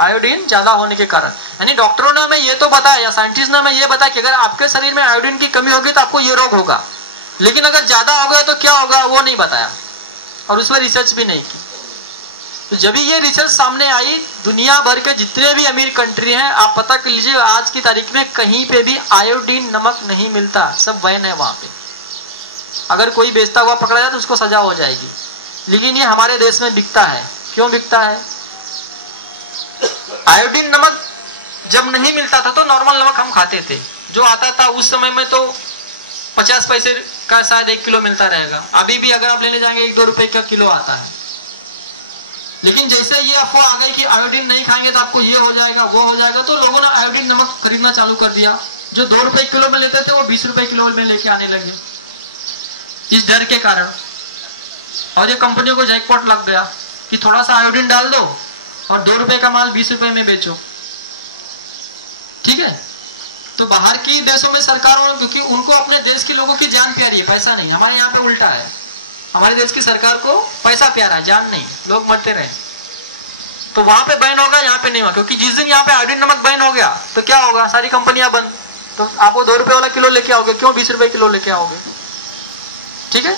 Iodine ज्यादा होने के कारण। यानी डॉक्टरों ने हमें ये तो बताया या साइंटिस्ट ने हमें ये बताया कि अगर आपके शरीर में आयोडीन की कमी होगी तो आपको ये रोग होगा, लेकिन अगर ज्यादा हो गया तो क्या होगा वो नहीं बताया और उस पर रिसर्च भी नहीं की। तो जब भी ये रिसर्च सामने आई, दुनिया भर के जितने भी अमीर कंट्री हैं, आप पता कर लीजिए आज की तारीख में कहीं पे भी आयोडीन नमक नहीं मिलता, सब बैन है वहां पे। अगर कोई बेचता हुआ पकड़ा जाए तो उसको सजा हो जाएगी, लेकिन ये हमारे देश में बिकता है। क्यों बिकता है? आयोडीन नमक जब नहीं मिलता था तो नॉर्मल नमक हम खाते थे, जो आता था उस समय में तो 50 पैसे का शायद 1 किलो मिलता रहेगा। अभी भी अगर आप लेने जाएंगे 1-2 रुपए का किलो आता है। लेकिन जैसे ये अफवाह आ गई कि आयोडीन नहीं खाएंगे तो आपको ये हो जाएगा वो हो जाएगा, तो लोगों ने आयोडीन नमक खरीदना चालू कर दिया। जो 2 रुपए किलो में लेते थे वो 20 रुपए किलो में लेके आने लगे, इस डर के कारण। और ये कंपनियों को जैकपॉट लग गया कि थोड़ा सा आयोडीन डाल दो और 2 रुपए का माल 20 रुपए में बेचो। ठीक है, तो बाहर की देशों में सरकारों, क्योंकि उनको अपने देश के लोगों की जान प्यारी है, पैसा नहीं। हमारे यहाँ पे उल्टा है, हमारे देश की सरकार को पैसा प्यारा है, जान नहीं, लोग मरते रहे। तो वहां पे बैन होगा, यहाँ पे नहीं होगा, क्योंकि जिस दिन यहाँ पे आयोडीन नमक बैन हो गया तो क्या होगा, सारी कंपनियां बंद। तो आप वो 2 रुपए वाला किलो लेके आओगे, क्यों 20 रुपए किलो लेके आओगे? ठीक है,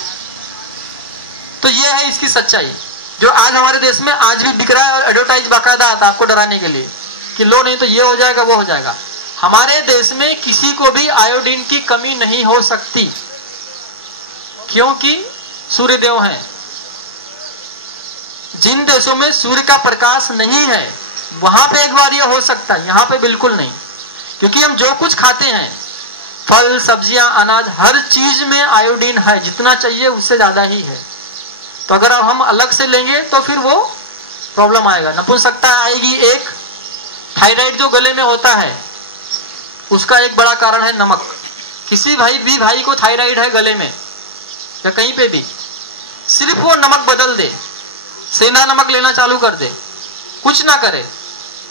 तो ये है इसकी सच्चाई, जो आज हमारे देश में आज भी बिक रहा है और एडवर्टाइज बाकायदा आता है आपको डराने के लिए कि लो नहीं तो ये हो जाएगा वो हो जाएगा। हमारे देश में किसी को भी आयोडीन की कमी नहीं हो सकती, क्योंकि सूर्यदेव हैं। जिन देशों में सूर्य का प्रकाश नहीं है वहां पे एक बार ये हो सकता है, यहां पे बिल्कुल नहीं। क्योंकि हम जो कुछ खाते हैं, फल सब्जियां अनाज, हर चीज में आयोडीन है, जितना चाहिए उससे ज्यादा ही है। तो अगर अब हम अलग से लेंगे तो फिर वो प्रॉब्लम आएगा, नपुंसकता आएगी। एक थायराइड जो गले में होता है उसका एक बड़ा कारण है नमक। किसी भाई को थायराइड है गले में या कहीं पे भी, सिर्फ वो नमक बदल दे, सेंधा नमक लेना चालू कर दे, कुछ ना करे,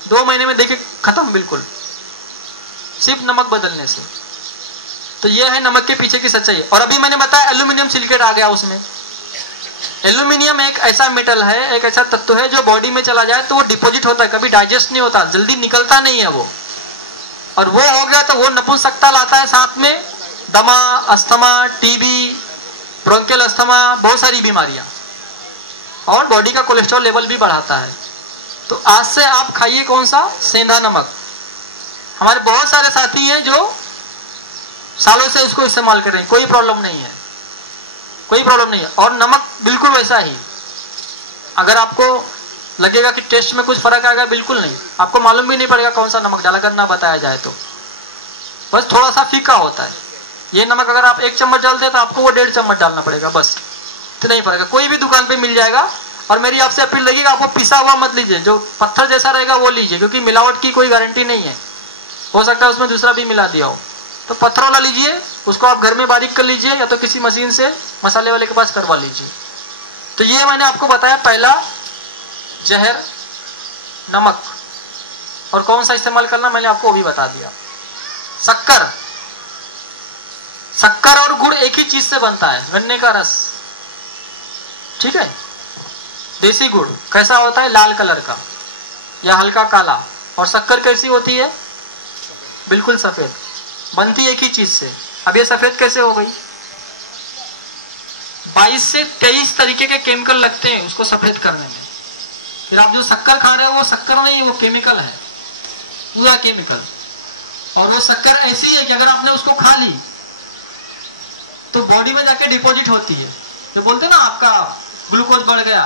2 महीने में देखिए खत्म बिल्कुल, सिर्फ नमक बदलने से। तो ये है नमक के पीछे की सच्चाई। और अभी मैंने बताया एल्यूमिनियम सिलिकेट आ गया उसमें। एल्यूमिनियम एक ऐसा मेटल है, एक ऐसा तत्व है जो बॉडी में चला जाए तो वो डिपोजिट होता है, कभी डाइजेस्ट नहीं होता, जल्दी निकलता नहीं है वो। और वो हो गया तो वो नपुंसकता लाता है, साथ में दमा, अस्थमा, टीबी, ब्रोंकियल अस्थमा, बहुत सारी बीमारियां, और बॉडी का कोलेस्ट्रॉल लेवल भी बढ़ाता है। तो आज से आप खाइए कौन सा, सेंधा नमक। हमारे बहुत सारे साथी हैं जो सालों से उसको इस्तेमाल कर रहे हैं, कोई प्रॉब्लम नहीं है, कोई प्रॉब्लम नहीं है। और नमक बिल्कुल वैसा ही, अगर आपको लगेगा कि टेस्ट में कुछ फर्क आएगा, बिल्कुल नहीं, आपको मालूम भी नहीं पड़ेगा कौन सा नमक डाला, अगर ना बताया जाए तो। बस थोड़ा सा फीका होता है। ये नमक अगर आप 1 चम्मच डालते हैं तो आपको वो 1.5 चम्मच डालना पड़ेगा, बस इतना ही फर्क है। कोई भी दुकान पे मिल जाएगा। और मेरी आपसे अपील रहेगी, आपको पिसा हुआ मत लीजिए, जो पत्थर जैसा रहेगा वो लीजिए, क्योंकि मिलावट की कोई गारंटी नहीं है, हो सकता है उसमें दूसरा भी मिला दिया हो। तो पत्थर वाला लीजिए, उसको आप घर में बारीक कर लीजिए या तो किसी मशीन से मसाले वाले के पास करवा लीजिए। तो ये मैंने आपको बताया पहला जहर नमक, और कौन सा इस्तेमाल करना मैंने आपको वो भी बता दिया। शक्कर, शक्कर और गुड़ एक ही चीज से बनता है, गन्ने का रस। ठीक है, देसी गुड़ कैसा होता है, लाल कलर का या हल्का काला, और शक्कर कैसी होती है, बिल्कुल सफेद, बनती एक ही चीज से। अब ये सफेद कैसे हो गई, 22 से 23 तरीके के केमिकल लगते हैं उसको सफेद करने में। फिर आप जो शक्कर खा रहे हो वो शक्कर नहीं है, वो केमिकल है, पूरा केमिकल। और वो शक्कर ऐसी है कि अगर आपने उसको खा ली तो बॉडी में जाके डिपॉजिट होती है। जो बोलते हैं ना आपका ग्लूकोज बढ़ गया,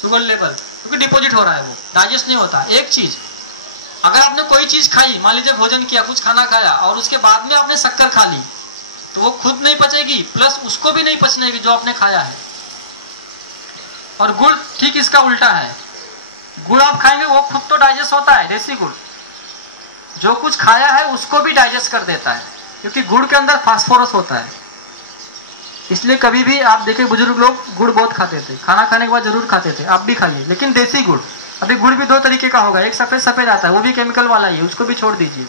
शुगर लेवल, क्योंकि डिपॉजिट हो रहा है, वो डाइजेस्ट नहीं होता। एक चीज, अगर आपने कोई चीज खाई, मान लीजिए भोजन किया, कुछ खाना खाया, और उसके बाद में आपने शक्कर खा ली, तो वो खुद नहीं पचेगी, प्लस उसको भी नहीं पचने की जो आपने खाया है। और गुड़ ठीक इसका उल्टा है, गुड़ आप खाएंगे वो खुद तो डाइजेस्ट होता है, देसी गुड़ जो कुछ खाया है उसको भी डाइजेस्ट कर देता है, क्योंकि गुड़ के अंदर फास्फोरस होता है। इसलिए कभी भी आप देखिए बुजुर्ग लोग गुड़ बहुत खाते थे, खाना खाने के बाद जरूर खाते थे, आप भी खाइए, लेकिन देसी गुड़। अभी गुड़ भी 2 तरीके का होगा, एक सफेद सफेद आता है, वो भी केमिकल वाला ही है, उसको भी छोड़ दीजिए,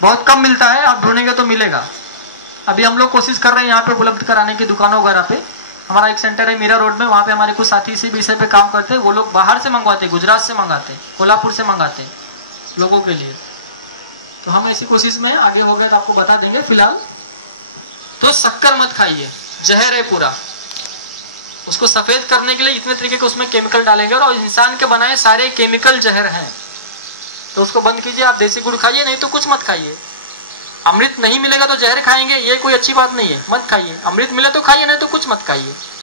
बहुत कम मिलता है, आप ढूंढेंगे तो मिलेगा। अभी हम लोग कोशिश कर रहे हैं यहाँ पे उपलब्ध कराने की दुकानों वगैरह पे, हमारा एक सेंटर है मीरा रोड में, वहाँ पे हमारे कुछ साथी इसी विषय पे काम करते हैं। वो लोग बाहर से मंगवाते, गुजरात से मंगाते, कोल्हापुर से मंगाते लोगों के लिए। तो हम इसी कोशिश में आगे हो गए तो आपको बता देंगे। फिलहाल तो शक्कर मत खाइए, जहर है पूरा। उसको सफेद करने के लिए इतने तरीके के उसमें केमिकल डालेंगे, और इंसान के बनाए सारे केमिकल जहर हैं। तो उसको बंद कीजिए। आप देसी गुड़ खाइए, नहीं तो कुछ मत खाइए। अमृत नहीं मिलेगा तो जहर खाएंगे, ये कोई अच्छी बात नहीं है, मत खाइए। अमृत मिले तो खाइए, नहीं तो कुछ मत खाइए।